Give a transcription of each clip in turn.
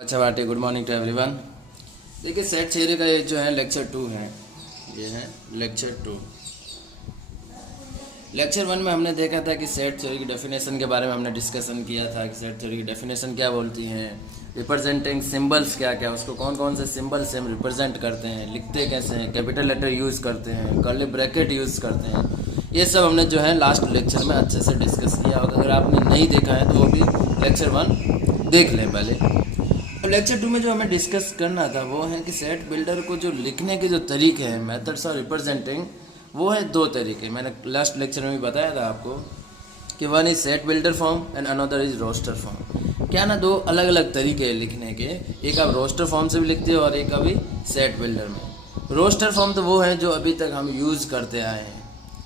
अच्छा बाटी, good morning to everyone. देखिए set theory का ये जो है लेक्चर 2 है, ये है लेक्चर 2। लेक्चर 1 में हमने देखा था कि सेट थ्योरी की डेफिनेशन के बारे में हमने डिस्कशन किया था कि सेट थ्योरी की डेफिनेशन क्या बोलती हैं, रिप्रेजेंटिंग सिंबल्स क्या क्या, उसको कौन कौन से सिंबल से हम रिप्रेजेंट करते हैं, लिखते कैसे हैं, कैपिटल लेटर यूज़ करते हैं, कर्ली ब्रैकेट यूज़ करते हैं। ये सब हमने जो है लास्ट लेक्चर में अच्छे से डिस्कस किया। और अगर आपने नहीं देखा है तो वो भी लेक्चर 1 देख लें पहले। अब लेक्चर 2 में जो हमें डिस्कस करना था वो है कि सेट बिल्डर को जो लिखने के जो तरीके हैं, मेथड्स ऑफ रिप्रेजेंटिंग, वो है 2 तरीके। मैंने लास्ट लेक्चर में भी बताया था आपको कि one is set builder form and another is roster form. क्या ना 2 अलग अलग तरीके हैं लिखने के, एक आप रोस्टर फॉर्म से भी लिखते हो और एक अभी सेट बिल्डर में। रोस्टर फॉर्म तो वो है जो अभी तक हम यूज़ करते आए हैं।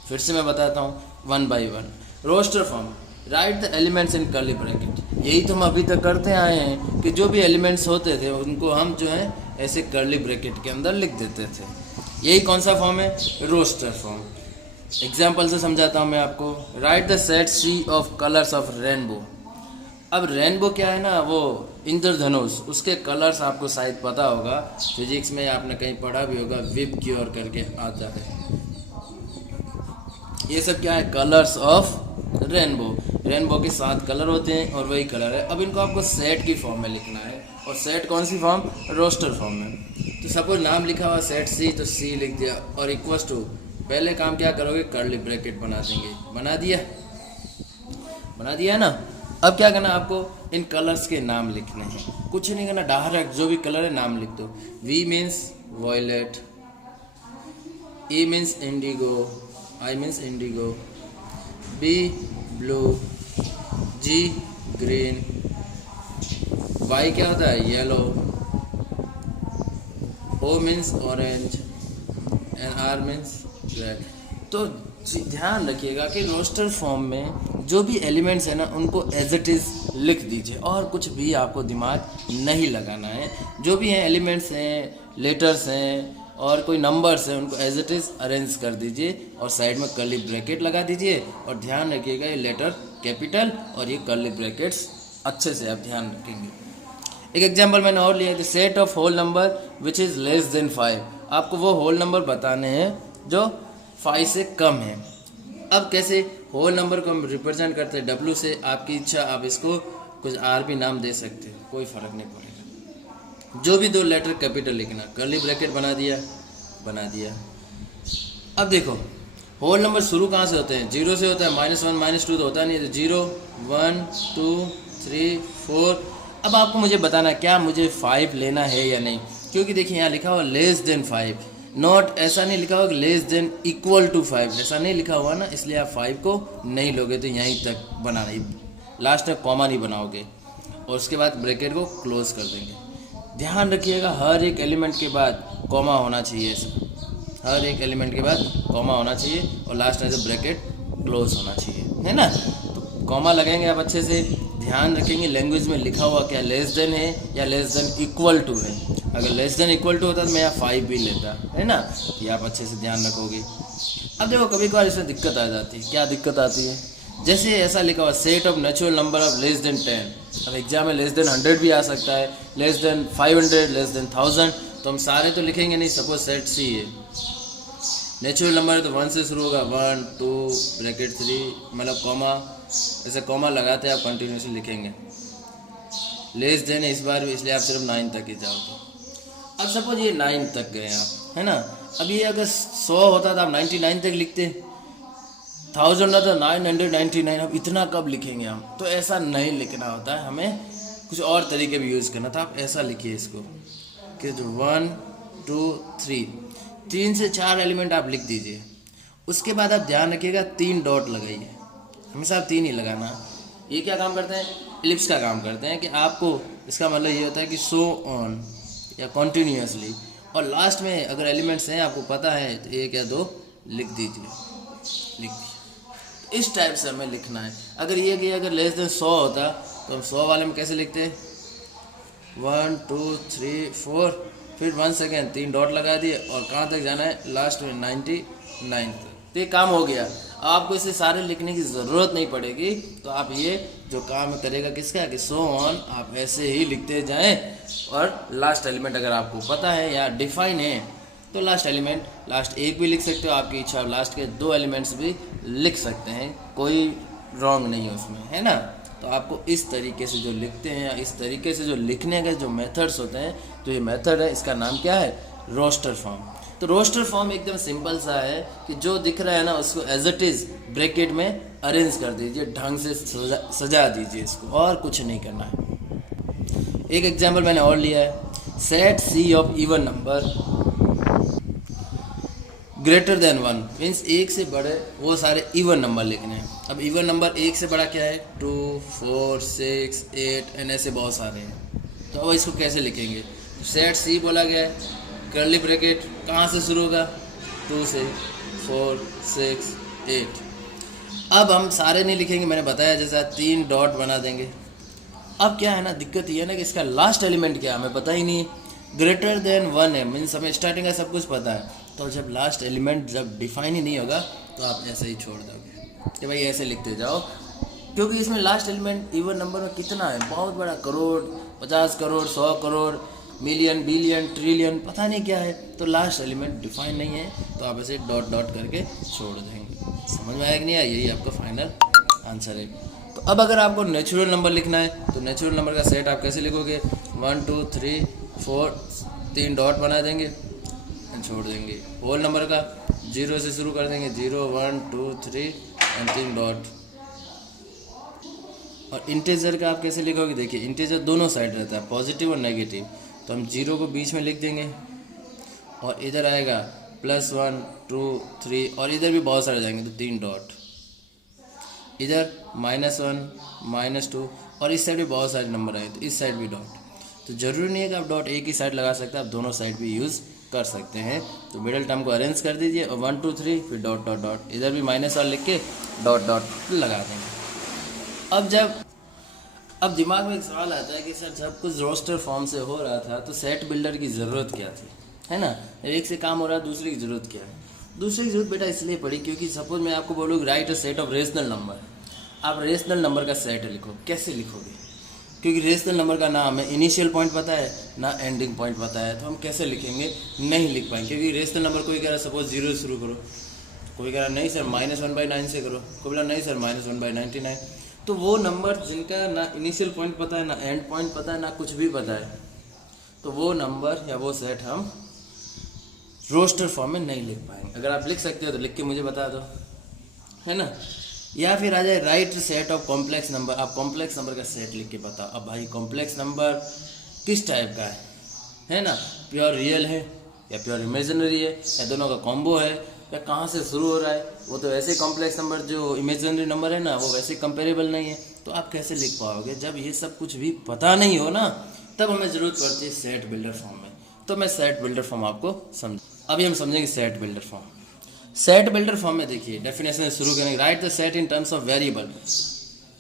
फिर से मैं बताता हूँ one by one. Roster form, write the elements in curly bracket. यही तो हम अभी तक करते आए हैं कि जो भी एलिमेंट्स होते थे उनको हम जो है ऐसे कर्ली ब्रैकेट के अंदर लिख देते थे। यही कौन सा फॉर्म है? Roster form. एग्जाम्पल से समझाता हूँ मैं आपको। Write the set C of colours of rainbow. अब रेनबो क्या है ना, वो इंद्रधनुष, उसके कलर्स आपको शायद पता होगा, फिजिक्स में आपने कहीं पढ़ा भी होगा, विब क्योर करके आता है। ये सब क्या है? Colours of rainbow. रेनबो के 7 कलर होते हैं और वही कलर है। अब इनको आपको सेट की फॉर्म में लिखना है, और सेट कौन सी फॉर्म? रोस्टर फॉर्म में। तो सपोज नाम लिखा हुआ सेट सी, तो सी लिख दिया और इक्वल्स टू, पहले काम क्या करोगे? कर्ली ब्रैकेट बना देंगे। बना दिया ना। अब क्या करना आपको? इन कलर्स के नाम लिखने हैं, कुछ नहीं करना, डायरेक्ट जो भी कलर है नाम लिख दो। V means violet, E means indigo, I means indigo, B blue, G green, Y क्या होता है? Yellow, O means orange and R means red. तो ध्यान रखिएगा कि रोस्टर फॉर्म में जो भी एलिमेंट्स हैं ना उनको एज इट इज़ लिख दीजिए और कुछ भी आपको दिमाग नहीं लगाना है। जो भी हैं एलिमेंट्स हैं, लेटर्स हैं और कोई नंबर्स हैं, उनको एज इट इज़ अरेंज कर दीजिए और साइड में कर्ली ब्रैकेट लगा दीजिए। और ध्यान रखिएगा ये लेटर कैपिटल और ये कर्ली ब्रैकेट्स अच्छे से आप ध्यान रखेंगे। एक एग्जांपल मैंने और लिया, the set of whole number which is less than 5। आपको वो होल नंबर बताने हैं जो 5 से कम है। अब कैसे? होल नंबर को हम रिप्रेजेंट करते हैं W से। आपकी इच्छा, आप इसको कुछ R भी नाम दे सकते हो, कोई फ़र्क नहीं पड़ेगा। जो भी 2 लेटर कैपिटल लिखना, कर्ली ब्रैकेट बना दिया। अब देखो होल नंबर शुरू कहाँ से होते हैं? 0 से होता है। -1 -2 तो होता नहीं है। तो 0 1 2 3 4। अब आपको मुझे बताना क्या मुझे 5 लेना है या नहीं, क्योंकि देखिए यहाँ लिखा हुआ लेस देन 5, नॉट, ऐसा नहीं लिखा हुआ कि लेस देन इक्वल टू 5, ऐसा नहीं लिखा हुआ ना, इसलिए आप 5 को नहीं लोगे। तो यहीं तक बनाना, लास्ट में कॉमा नहीं बनाओगे और उसके बाद ब्रैकेट को क्लोज कर देंगे। ध्यान रखिएगा हर एक एलिमेंट के बाद कॉमा होना चाहिए, हर एक एलिमेंट के बाद कॉमा होना चाहिए और लास्ट में से ब्रैकेट क्लोज होना चाहिए, है ना। तो कॉमा लगाएंगे आप अच्छे से। ध्यान रखेंगे लैंग्वेज में लिखा हुआ क्या लेस देन है या लेस देन इक्वल टू है। अगर लेस देन इक्वल टू होता तो मैं यहाँ 5 भी लेता, है ना। ये आप अच्छे से ध्यान रखोगे। अब देखो कभी कभार इसमें दिक्कत आ जाती है। क्या दिक्कत आती है? जैसे ऐसा लिखा हुआ set of natural number of less than 10। अब एग्जाम में लेस देन 100 भी आ सकता है, लेस देन 500, लेस देन 1000। तो हम सारे तो लिखेंगे नहीं। सपोज सेट सी है, नेचुरल नंबर है तो 1 से शुरू होगा, 1 2 ब्रैकेट 3, मतलब कॉमा, ऐसे कॉमा लगाते आप कंटिन्यूसली लिखेंगे। लेस देन इस बार भी, इसलिए आप सिर्फ 9 तक ही जाओगे। अब सपोज ये 9 तक गए आप, है ना। अब ये अगर 100 होता तो आप 99 तक लिखते, 1000 तो 999। अब इतना कब लिखेंगे हम? तो ऐसा नहीं लिखना होता है, हमें कुछ और तरीके भी यूज़ करना था। आप ऐसा लिखिए इसको कि 1 2 3 से 4 एलिमेंट आप लिख दीजिए। उसके बाद आप ध्यान रखिएगा 3 डॉट लगाइए, हमेशा आप 3 ही लगाना। ये क्या काम करते हैं? इलिप्स का काम करते हैं कि आपको, इसका मतलब ये होता है कि सो ऑन या कॉन्टीन्यूसली। और लास्ट में अगर एलिमेंट्स हैं आपको पता है तो 1 या 2 लिख दीजिए। इस टाइप से हमें लिखना है। अगर ये कि अगर लेस देन 100 होता तो हम 100 वाले में कैसे लिखते? 1 2 3 4, फिर 1 सेकेंड 3 डॉट लगा दिए और कहाँ तक जाना है? लास्ट में 99 तक। तो ये काम हो गया। आपको इसे सारे लिखने की ज़रूरत नहीं पड़ेगी। तो आप ये जो काम करेगा किसका कि सो ऑन, आप ऐसे ही लिखते जाएं। और लास्ट एलिमेंट अगर आपको पता है या डिफाइन है तो लास्ट एलिमेंट, लास्ट एक भी लिख सकते हो, आपकी इच्छा, लास्ट के 2 एलिमेंट्स भी लिख सकते हैं, कोई रॉन्ग नहीं है उसमें, है ना। तो आपको इस तरीके से जो लिखते हैं या इस तरीके से जो लिखने के जो मेथड्स होते हैं, तो ये मेथड है, इसका नाम क्या है, रोस्टर फॉर्म। तो रोस्टर फॉर्म एकदम सिंपल सा है कि जो दिख रहा है ना उसको एज इट इज़ ब्रैकेट में अरेंज कर दीजिए, ढंग से सजा दीजिए इसको, और कुछ नहीं करना है। एक एग्जाम्पल मैंने और लिया है, set C of even number greater than 1, means एक से बड़े वो सारे इवन नंबर लिखने हैं। अब इवन नंबर एक से बड़ा क्या है, 2, 4, 6, 8 एंड ऐसे बहुत सारे हैं। तो अब इसको कैसे लिखेंगे, सेट सी बोला गया है, कर्ली ब्रैकेट कहाँ से शुरू होगा, 2 से 4, 6, 8। अब हम सारे नहीं लिखेंगे, मैंने बताया जैसा 3 डॉट बना देंगे। अब क्या है ना, दिक्कत ये है ना कि इसका लास्ट एलिमेंट क्या है हमें पता ही नहीं है, ग्रेटर देन 1 है, मीन्स हमें स्टार्टिंग का सब कुछ पता है। तो जब लास्ट एलिमेंट जब डिफाइन ही नहीं होगा तो आप ऐसे ही छोड़ दोगे कि भाई ऐसे लिखते जाओ, क्योंकि इसमें लास्ट एलिमेंट इवन नंबर में कितना है, बहुत बड़ा, crore, 50 crore, 100 crore, million, billion, trillion, पता नहीं क्या है। तो लास्ट एलिमेंट डिफाइन नहीं है तो आप ऐसे डॉट डॉट करके छोड़ देंगे। समझ में आया कि नहीं आया, यही आपका फाइनल आंसर है। तो अब अगर आपको नेचुरल नंबर लिखना है तो नेचुरल नंबर का सेट आप कैसे लिखोगे, 1 2 3 4, 3 डॉट बना देंगे, छोड़ देंगे। होल नंबर का 0 से शुरू कर देंगे, 0 1 2 3 एंड 3 डॉट। और इंटीजर का आप कैसे लिखोगे, देखिए इंटीजर दोनों साइड रहता है, पॉजिटिव और नेगेटिव। तो हम 0 को बीच में लिख देंगे और इधर आएगा +1 2 3 और इधर भी बहुत सारे जाएंगे तो 3 डॉट, इधर -1 -2 और इस साइड भी बहुत सारे नंबर आए तो इस साइड भी डॉट। तो ज़रूरी नहीं है कि आप डॉट एक ही साइड लगा सकते हैं, आप दोनों साइड भी यूज़ कर सकते हैं। तो मिडल टर्म को अरेंज कर दीजिए और 1 2 3 फिर डॉट डॉट डॉट, इधर भी -1 लिख के डॉट डॉट लगा देंगे। अब दिमाग में एक सवाल आता है कि सर जब कुछ रोस्टर फॉर्म से हो रहा था तो सेट बिल्डर की ज़रूरत क्या थी, है ना। एक से काम हो रहा है, दूसरे की ज़रूरत क्या है। दूसरे की ज़रूरत बेटा इसलिए पड़ी क्योंकि सपोज मैं आपको बोलूँ right a set of rational number, आप रेशनल नंबर का सेट लिखो, कैसे लिखोगे, क्योंकि रेशनल नंबर का ना हमें इनिशियल पॉइंट पता है ना एंडिंग पॉइंट पता है, तो हम कैसे लिखेंगे, नहीं लिख पाएंगे। क्योंकि रेशनल नंबर कोई कह रहा है सपोज 0 से शुरू करो, कोई कह रहा नहीं सर -1/9 से करो, कोई बोला नहीं सर -1/99। तो वो नंबर जिनका ना इनिशियल पॉइंट पता है ना एंड पॉइंट पता है ना कुछ भी पता है, तो वो नंबर या वो सेट हम रोस्टर फॉर्म में नहीं लिख पाएंगे। अगर आप लिख सकते हो तो लिख के मुझे बता दो, है ना। या फिर आ जाए right set of complex number, आप कॉम्प्लेक्स नंबर का सेट लिख के बताओ। अब भाई कॉम्प्लेक्स नंबर किस टाइप का है ना, प्योर रियल है या प्योर इमेजिनरी है या दोनों का कॉम्बो है या कहाँ से शुरू हो रहा है। वो तो वैसे कॉम्प्लेक्स नंबर जो इमेजिनरी नंबर है ना वो वैसे कंपेरेबल नहीं है, तो आप कैसे लिख पाओगे जब ये सब कुछ भी पता नहीं हो ना, तब हमें ज़रूरत पड़ती है सेट बिल्डर फॉर्म में। तो मैं सेट बिल्डर फॉर्म आपको अभी हम समझेंगे set builder form. Set builder form में देखिए डेफिनेशन शुरू करेंगे, right the set in terms of variable.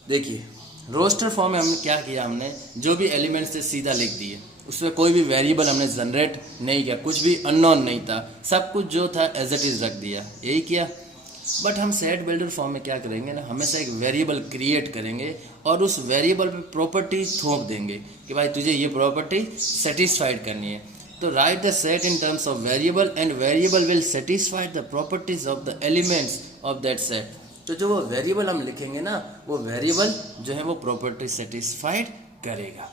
देखिए रोस्टर फॉर्म में हमने क्या किया, हमने जो भी एलिमेंट्स थे सीधा लिख दिए, उसमें कोई भी वेरिएबल हमने जनरेट नहीं किया, कुछ भी अननोन नहीं था, सब कुछ जो था एज इट इज़ रख दिया, यही किया। बट हम सेट बिल्डर फॉर्म में क्या करेंगे ना, हमेशा एक वेरिएबल क्रिएट करेंगे और उस वेरिएबल पे प्रॉपर्टी थोप देंगे कि भाई तुझे ये प्रॉपर्टी सेटिस्फाइड करनी है। तो right the set in terms of variable and variable will satisfied the properties of the elements of that set. तो जो वो वेरिएबल हम लिखेंगे ना, वो वेरिएबल जो है वो प्रॉपर्टी सेटिस्फाइड करेगा।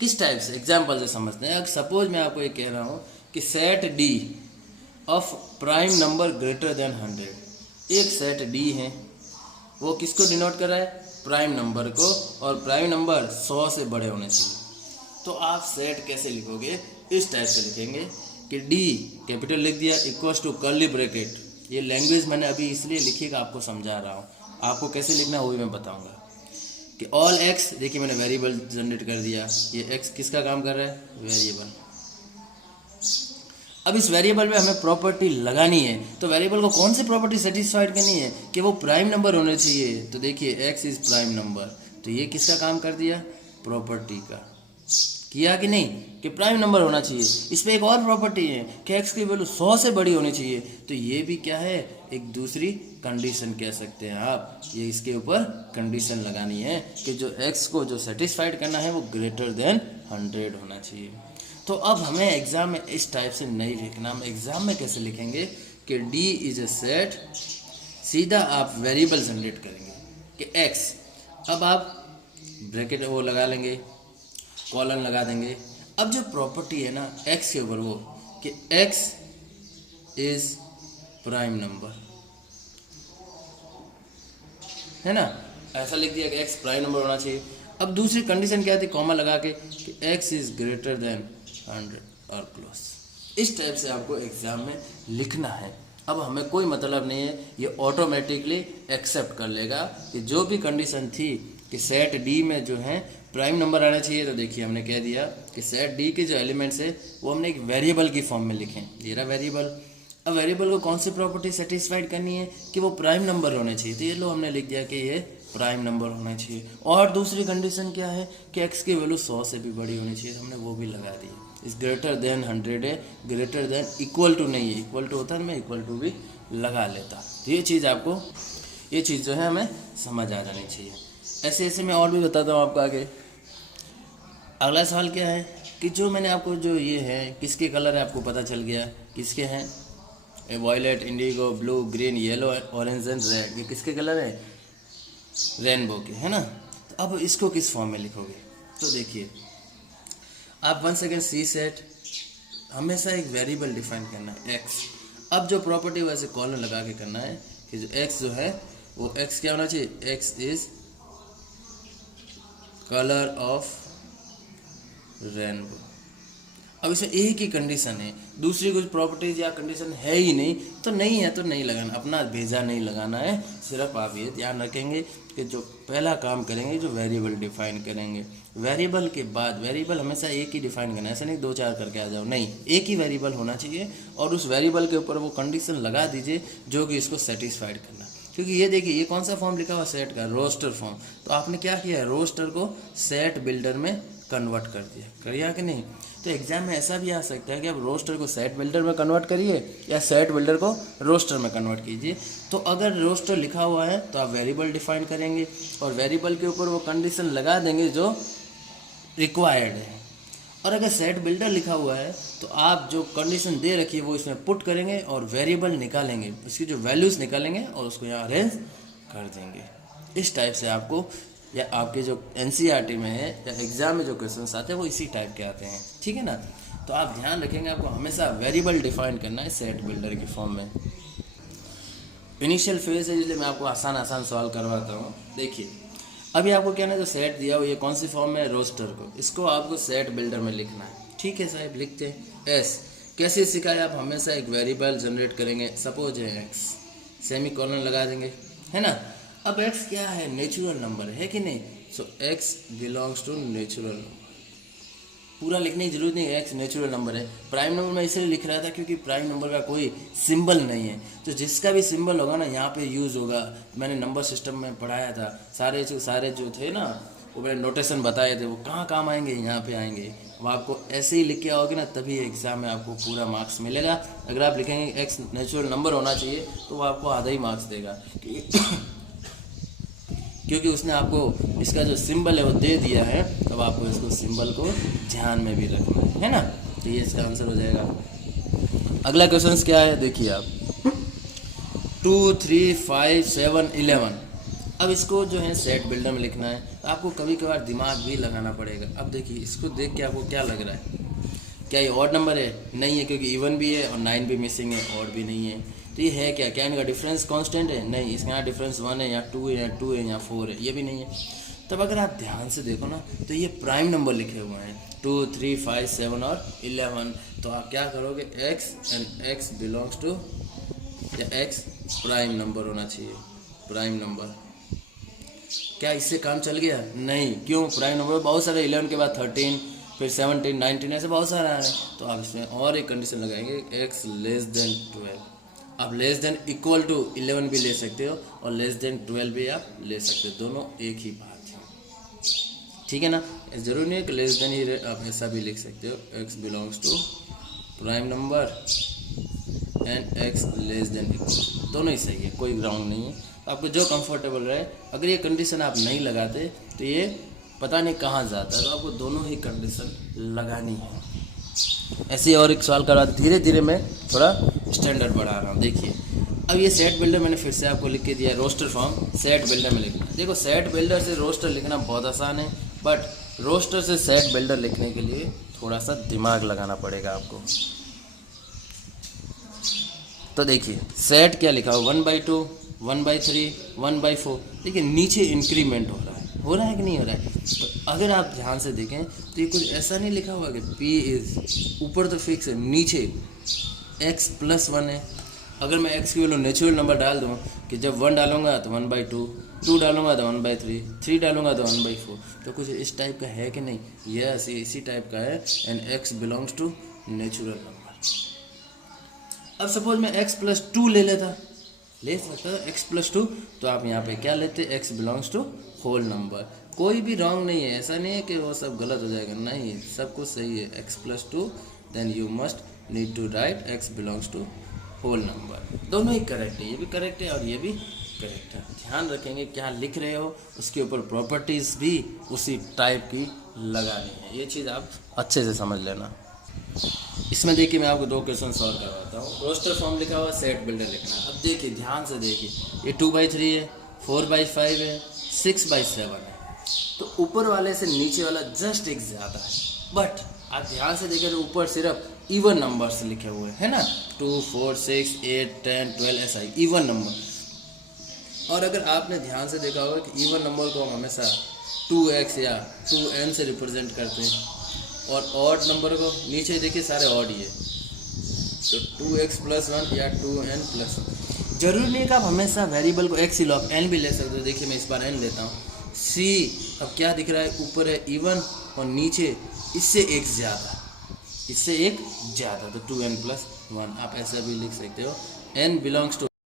किस टाइप से, एग्जाम्पल से समझते हैं। सपोज मैं आपको ये कह रहा हूँ कि set D of prime number greater then 100, एक सेट डी है, वो किसको डिनोट कर रहा है, प्राइम नंबर को, और प्राइम नंबर 100 से बड़े होने चाहिए। तो आप सेट कैसे लिखोगे, इस टाइप से लिखेंगे कि डी कैपिटल लिख दिया इक्वल्स टू कर्ली ब्रैकेट। ये लैंग्वेज मैंने अभी इसलिए लिखी कि आपको समझा रहा हूँ, आपको कैसे लिखना है वो भी मैं बताऊँगा। कि ऑल एक्स, देखिए मैंने वेरिएबल जनरेट कर दिया, ये एक्स किसका काम कर रहा है, वेरिएबल। अब इस वेरिएबल में हमें प्रॉपर्टी लगानी है, तो वेरिएबल को कौन सी प्रॉपर्टी सेटिस्फाइड करनी है कि वो प्राइम नंबर होने चाहिए। तो देखिए एक्स इज प्राइम नंबर, तो ये किसका काम कर दिया, प्रॉपर्टी का, किया कि नहीं, कि प्राइम नंबर होना चाहिए। इस पर एक और प्रॉपर्टी है कि x की वैल्यू 100 से बड़ी होनी चाहिए। तो ये भी क्या है, एक दूसरी कंडीशन कह सकते हैं आप। ये इसके ऊपर कंडीशन लगानी है कि जो x को जो सेटिस्फाइड करना है वो ग्रेटर देन 100 होना चाहिए। तो अब हमें एग्जाम में इस टाइप से नहीं लिखना। हम एग्जाम में कैसे लिखेंगे कि D इज ए सेट, सीधा आप वेरिएबल जनरेट करेंगे कि x, अब आप ब्रैकेट वो लगा लेंगे, कॉलन लगा देंगे। अब जो प्रॉपर्टी है ना x के ऊपर वो कि x इज प्राइम नंबर, है ना, ऐसा लिख दिया कि x प्राइम नंबर होना चाहिए। अब दूसरी कंडीशन क्या थी, कॉमा लगा के कि x इज ग्रेटर देन 100 और क्लोज। इस टाइप से आपको एग्जाम में लिखना है। अब हमें कोई मतलब नहीं है, ये ऑटोमेटिकली एक्सेप्ट कर लेगा कि जो भी कंडीशन थी कि सेट डी में जो है प्राइम नंबर आना चाहिए। तो देखिए हमने कह दिया कि सेट डी के जो एलिमेंट्स है वो हमने एक वेरिएबल की फॉर्म में लिखे, ये रहा वेरिएबल। अब वेरिएबल को कौन सी प्रॉपर्टी सेटिस्फाइड करनी है कि वो प्राइम नंबर होने चाहिए। तो ये लो हमने लिख दिया कि ये प्राइम नंबर होना चाहिए। और दूसरी कंडीशन क्या है कि x की वैल्यू 100 से भी बड़ी होनी चाहिए। तो हमने वो भी लगा दी। इस ग्रेटर देन 100 है, ग्रेटर देन इक्वल टू नहीं है, इक्वल टू होता है मैं इक्वल टू भी लगा लेता। तो ये चीज़ आपको, ये चीज़ जो है हमें समझ आ जानी चाहिए। ऐसे ऐसे मैं और भी बताता हूँ आपको आगे। अगला सवाल क्या है कि जो मैंने आपको जो ये है किसके कलर है आपको पता चल गया, किसके हैं, violet, indigo, blue, green, yellow, orange and red. ये किसके कलर है, रेनबो के, है ना। तो अब इसको किस फॉर्म में लिखोगे, तो देखिए आप 1 सेकेंड सी सेट, हमेशा एक वेरिएबल डिफाइन करना है x। अब जो प्रॉपर्टी वैसे कॉलम लगा के करना है कि जो x जो है वो x क्या होना चाहिए, x is colour of rainbow. अब इसमें एक ही कंडीशन है, दूसरी कुछ प्रॉपर्टीज या कंडीशन है ही नहीं, तो नहीं है तो नहीं लगाना, अपना भेजा नहीं लगाना है। सिर्फ आप ये ध्यान रखेंगे कि जो पहला काम करेंगे जो वेरिएबल डिफाइन करेंगे, वेरिएबल के बाद वेरिएबल हमेशा एक ही डिफाइन करना है, ऐसा नहीं 2-4 करके आ जाओ, नहीं, एक ही वेरिएबल होना चाहिए। और उस वेरिएबल के ऊपर वो कंडीशन लगा दीजिए जो कि इसको सेटिस्फाइड करना। क्योंकि ये देखिए ये कौन सा फॉर्म लिखा हुआ, सेट का, रोस्टर फॉर्म। तो आपने क्या किया, रोस्टर को सेट बिल्डर में कन्वर्ट कर दिया, करिए कि नहीं। तो एग्जाम में ऐसा भी आ सकता है कि आप रोस्टर को सेट बिल्डर में कन्वर्ट करिए या सेट बिल्डर को रोस्टर में कन्वर्ट कीजिए। तो अगर रोस्टर लिखा हुआ है तो आप वेरिएबल डिफाइन करेंगे और वेरिएबल के ऊपर वो कंडीशन लगा देंगे जो रिक्वायर्ड है। और अगर सेट बिल्डर लिखा हुआ है तो आप जो कंडीशन दे रखी है वो इसमें पुट करेंगे और वेरिएबल निकालेंगे, उसकी जो वैल्यूज़ निकालेंगे और उसको यहाँ अरेंज कर देंगे। इस टाइप से आपको, या आपके जो NCERT में है या एग्जाम में जो क्वेश्चन आते हैं वो इसी टाइप के आते हैं, ठीक है ना। तो आप ध्यान रखेंगे आपको हमेशा वेरिएबल डिफाइन करना है सेट बिल्डर की फॉर्म में। इनिशियल फेज है इसलिए मैं आपको आसान आसान सवाल करवाता हूँ। देखिए अभी आपको क्या ना जो सेट दिया हो ये कौन सी फॉर्म में, रोस्टर को, इसको आपको सेट बिल्डर में लिखना है, ठीक है साहब। लिखते हैं एस, कैसे सिखाया, आप हमेशा एक वेरिएबल जनरेट करेंगे, सपोज है एक्स, सेमी कॉलन लगा देंगे, है ना। अब x क्या है, नेचुरल नंबर है कि नहीं। So x belongs to natural number, पूरा लिखने की जरूरत नहीं है, x नेचुरल नंबर है। प्राइम नंबर मैं इसलिए लिख रहा था क्योंकि प्राइम नंबर का कोई सिंबल नहीं है, तो जिसका भी सिंबल होगा ना यहाँ पे यूज़ होगा। मैंने नंबर सिस्टम में पढ़ाया था, सारे जो थे ना वो मैंने नोटेशन बताए थे, वो कहाँ काम आएंगे, यहाँ पे आएंगे। अब आपको ऐसे ही लिख के आओगे ना तभी एग्जाम में आपको पूरा मार्क्स मिलेगा। अगर आप लिखेंगे x नेचुरल नंबर होना चाहिए तो वो आपको आधा ही मार्क्स देगा क्योंकि उसने आपको इसका जो सिंबल है वो दे दिया है, तब आपको इसको सिंबल को ध्यान में भी रखना है ना। तो ये इसका आंसर हो जाएगा। अगला क्वेश्चन क्या है, देखिए आप 2, 3, 5, 7, 11। अब इसको जो है सेट बिल्डर में लिखना है, तो आपको कभी कभार दिमाग भी लगाना पड़ेगा। अब देखिए इसको देख के आपको क्या लग रहा है, क्या ये ऑड नंबर है, नहीं है क्योंकि इवन भी है और 9 भी मिसिंग है, ऑड भी नहीं है। तो ये है क्या इनका डिफरेंस कांस्टेंट है, नहीं, इसका यहाँ डिफरेंस 1 है या 2 है या 2 है या 4 है, ये भी नहीं है। तब अगर आप ध्यान से देखो ना तो ये प्राइम नंबर लिखे हुए हैं 2, 3, 5, 7 और 11। तो आप क्या करोगे, x and x belongs to, या x प्राइम नंबर होना चाहिए, प्राइम नंबर। क्या इससे काम चल गया, नहीं, क्यों, प्राइम नंबर बहुत सारे, 11 के बाद 13, फिर 17, 19 ऐसे बहुत सारा है। तो आप इसमें और एक कंडीशन लगाएंगे, x लेस देन 12। आप लेस देन इक्वल टू 11 भी ले सकते हो और लेस देन 12 भी आप ले सकते हो, दोनों एक ही बात है, ठीक है ना। जरूरी नहीं है कि लेस देन ही रहे, आप ऐसा भी लिख सकते हो, x belongs to prime number and x less than equal, दोनों ही सही है, कोई ग्राउंड नहीं है। आपको जो कंफर्टेबल रहे, अगर ये कंडीशन आप नहीं लगाते तो ये पता नहीं कहाँ जाता है, तो आपको दोनों ही कंडीशन लगानी है। ऐसे और एक सवाल करा, धीरे धीरे मैं थोड़ा स्टैंडर्ड बढ़ा रहा हूँ। देखिए अब ये सेट बिल्डर मैंने फिर से आपको लिख के दिया, रोस्टर फॉर्म सेट बिल्डर में लिखना। देखो सेट बिल्डर से रोस्टर लिखना बहुत आसान है, बट रोस्टर से सेट बिल्डर लिखने के लिए थोड़ा सा दिमाग लगाना पड़ेगा आपको। तो देखिए सेट क्या लिखा हो, 1/2, 1/3, 1/4। देखिए नीचे इंक्रीमेंट हो रहा है कि नहीं हो रहा है। तो अगर आप ध्यान से देखें तो ये कुछ ऐसा नहीं लिखा हुआ कि p इज, ऊपर तो फिक्स है, नीचे x + 1 है। अगर मैं x की वैल्यू नेचुरल नंबर डाल दूँ कि जब 1 डालूंगा तो 1/2, 2 डालूंगा तो 1/3, 3 डालूंगा तो 1/4, तो कुछ इस टाइप का है कि नहीं? यस, ये इसी टाइप का है। And x belongs to natural number. अब सपोज मैं x + 2 ले सकता है x + 2, तो आप यहाँ पे क्या लेते, x belongs to whole number. कोई भी रॉन्ग नहीं है, ऐसा नहीं है कि वो सब गलत हो जाएगा, नहीं, सब कुछ सही है। x + 2 then you must need to write x belongs to whole number. दोनों ही करेक्ट है, ये भी करेक्ट है और ये भी करेक्ट है। ध्यान रखेंगे क्या लिख रहे हो, उसके ऊपर प्रॉपर्टीज़ भी उसी टाइप की लगानी है। ये चीज़ आप अच्छे से समझ लेना। इसमें देखिए मैं आपको 2 क्वेश्चन सॉल्व करवाता हूँ। रोस्टर फॉर्म लिखा हुआ, सेट बिल्डर लिखना है। अब देखिए ध्यान से देखिए, ये 2/3 है, 4/5 है, 6/7 है। तो ऊपर वाले से नीचे वाला जस्ट एक ज़्यादा है, बट आप ध्यान से देखें तो ऊपर सिर्फ इवन नंबर्स लिखे हुए हैं ना, 2, 4, 6, 8, 10, 12 ऐसा ही इवन नंबर। और अगर आपने ध्यान से देखा होगा कि इवन नंबर को हम हमेशा 2x या 2n से रिप्रेजेंट करते हैं, और ऑड नंबर को नीचे देखिए सारे ऑड ही है, तो 2x + 1 या 2n + 1। जरूरी नहीं कि आप हमेशा वेरिएबल को x ही लो, आप n भी ले सकते हो। देखिए मैं इस बार n लेता हूँ। c अब क्या दिख रहा है, ऊपर है इवन और नीचे इससे एक ज़्यादा, तो 2n + 1 आप ऐसा भी लिख सकते हो। n belongs to